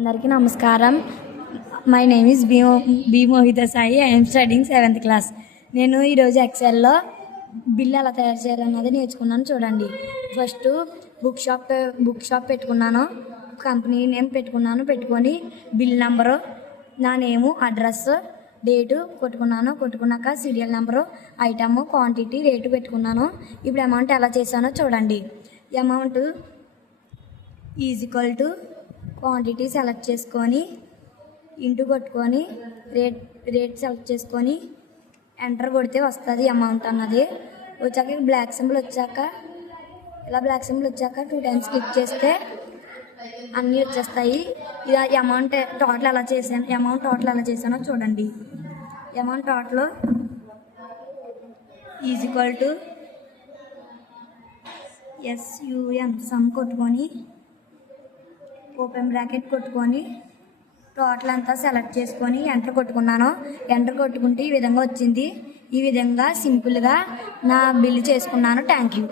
అందరికీ నమస్కారం. My name is B Mohitha Sai. I'm studying 7th class. నేను ఈరోజు ఎక్సెల్లో బిల్ ఎలా తయారు చేయాలన్నది నేర్చుకున్నాను. చూడండి, ఫస్ట్ బుక్ షాప్ పెట్టుకున్నాను. కంపెనీ నేమ్ పెట్టుకొని బిల్ నెంబరు, నా నేము, అడ్రస్, డేటు కొట్టుకున్నాక serial number, item, quantity, rate పెట్టుకున్నాను. ఇప్పుడు అమౌంట్ ఎలా చేశానో చూడండి. Amount is equal to quantity select చేసుకొని ఇంటూ కొట్టుకొని రేట్ సెలెక్ట్ చేసుకొని ఎంటర్ కొడితే వస్తుంది అమౌంట్ అన్నది. వచ్చాక బ్లాక్ సింబల్ వచ్చాక 2 టైమ్స్ క్లిక్ చేస్తే అన్నీ వచ్చేస్తాయి. ఇది అమౌంట్ టోటల్ ఎలా చేశానో చూడండి. Amount total is equal to SUM some కొట్టుకొని ఓపెన్ బ్రాకెట్ కొట్టుకొని టోటల్ అంతా సెలెక్ట్ చేసుకొని ఎంటర్ కొట్టుకున్నాను. ఎంటర్ కొట్టుకుంటే ఈ విధంగా వచ్చింది. ఈ విధంగా సింపుల్గా నా బిల్లు చేసుకున్నాను. Thank you.